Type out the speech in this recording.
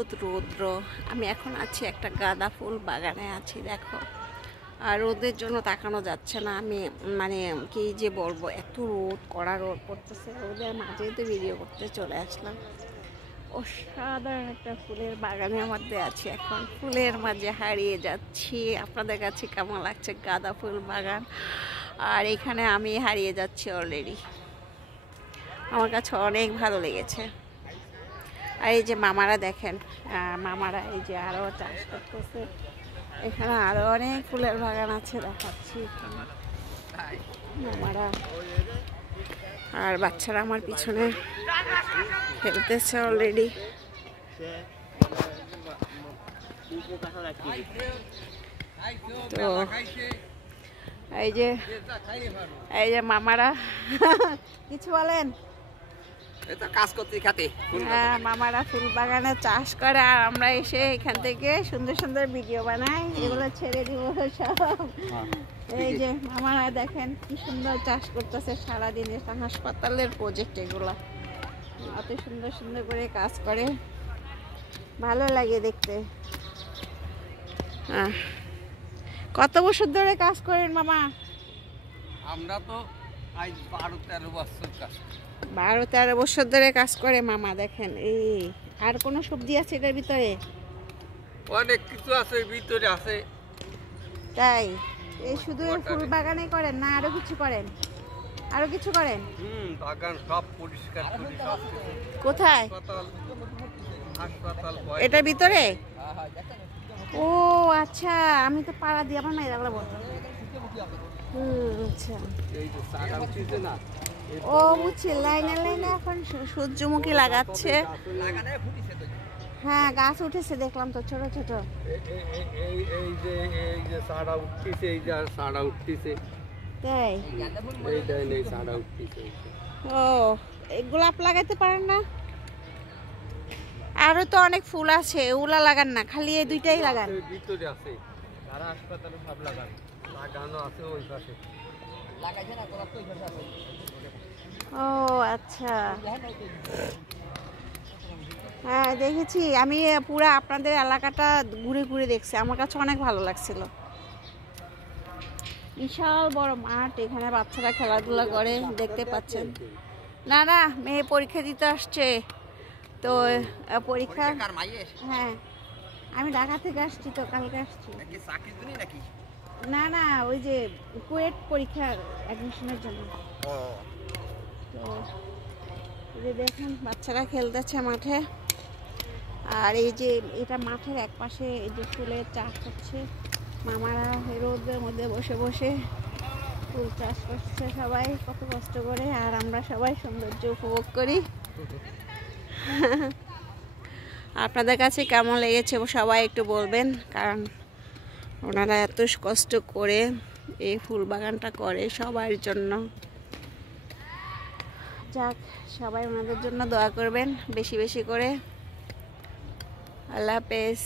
অদ্ভুত রৌদ্র। আমি এখন আছি একটা গাঁদা ফুল বাগানে আছি, দেখো। আর রোদের জন্য তাকানো যাচ্ছে না। আমি মানে কি যে বলবো, এত রোদ, কড়া রোদ পড়তেছে। রোদের মাঝেই তো ভিডিও করতে চলে আসলাম। অসাধারণ একটা ফুলের বাগানের মধ্যে আছি এখন, ফুলের মাঝে হারিয়ে যাচ্ছি। আপনাদের কাছে কেমন লাগছে গাঁদা ফুল বাগান? আর এখানে আমি হারিয়ে যাচ্ছি অলরেডি। আমার কাছে অনেক ভালো লেগেছে। আর এই যে মামারা দেখেন, মামারা এই যে আরও চাষ করতেছে। এখানে আরও অনেক ফুলের বাগান আছে, দেখাচ্ছি মামারা। আর বাচ্চারা আমার পিছনে খেলতেছে অলরেডি। তো এই যে মামারা কিছু বলেন? হ্যাঁ, মামারা ফুল বাগানে চাষ করে, আর আমরা এসে এখান থেকে সুন্দর সুন্দর ভিডিও বানাই। এগুলো ছেড়ে দিব সব। এই যে মামারা দেখেন কি সুন্দর চাষ করতেছে সারাদিনে। হাসপাতালের প্রজেক্ট এগুলো, অত সুন্দর সুন্দর করে কাজ করে, ভালো লাগে দেখতে। কত বছর ধরে কাজ করেন মামা? আমরা তো আজ 12-13 বছর কাজ। 12-13 বছর ধরে কাজ করে মামা। দেখেন এই, আর কোন সবজি আছে এটার ভিতরে? অনেক কিছু আছে ভিতরে আছে। তাই? এই শুধু ফুল বাগানে করেন না আরো কিছু করেন? আরো কিছু করেন? বাগান সব পরিষ্কার করি, সব কিছু। কোথায়? হাসপাতাল এটার ভিতরে? ও আচ্ছা, আমি তো পাড়া দিয়ে আমার মেয়েরা বলবো। আচ্ছা, এই যে সাদা উঠিছে না, ও বুঝছি, লাইনে লাইনে এখন সূর্যমুখী লাগাচ্ছে। হ্যাঁ, গাছ উঠেছে দেখলাম তো, ছোট ছোট। এই যে সাদা উঠতেছে, এই যে সাদা উঠতেছে। তাই? এই দেন এই সাদা উঠতেছে। ও, এই গোলাপ লাগাইতে পারেন না? আরো তো অনেক ফুল আছে, ওগুলা লাগান না, খালি এই দুইটাই লাগান। ভিতরে আছে, সারা হাসপাতালে সব লাগানো আছে ওই পাশে। লাগাইছে না, গোলাপ তো ওই পাশে আছে। ও আচ্ছা, হ্যাঁ দেখেছি আমি। পুরো আপনাদের এলাকাটা ঘুরে ঘুরে দেখছি, আমার কাছে অনেক ভালো লাগছিল। বিশাল বড় মাঠ, এখানে বাচ্চারা খেলাধুলা করে, দেখতে পাচ্ছেন। না না, মেয়ে পরীক্ষা দিতে আসছে তো। পরীক্ষা? হ্যাঁ, আমি ঢাকা থেকে আসছি তো, কালকে আসছি। না না, ওই যে কুয়েট পরীক্ষার অ্যাডমিশনের জন্য। তো এই যে দেখুন বাচ্চারা খেলতেছে মাঠে। আর এই যে এটা মাঠের এক পাশে এই যে ফুলের চাষ হচ্ছে। মামারা রোদের মধ্যে বসে বসে ফুল চাষ করছে, সবাই কত কষ্ট করে। আর আমরা সবাই সৌন্দর্য উপভোগ করি। আপনাদের কাছে কেমন লেগেছে সবাই একটু বলবেন, কারণ ওনারা এত কষ্ট করে এই ফুল বাগানটা করে সবার জন্য। যাক, সবাই ওনাদের জন্য দোয়া করবেন বেশি বেশি করে। আল্লাহ হাফেজ।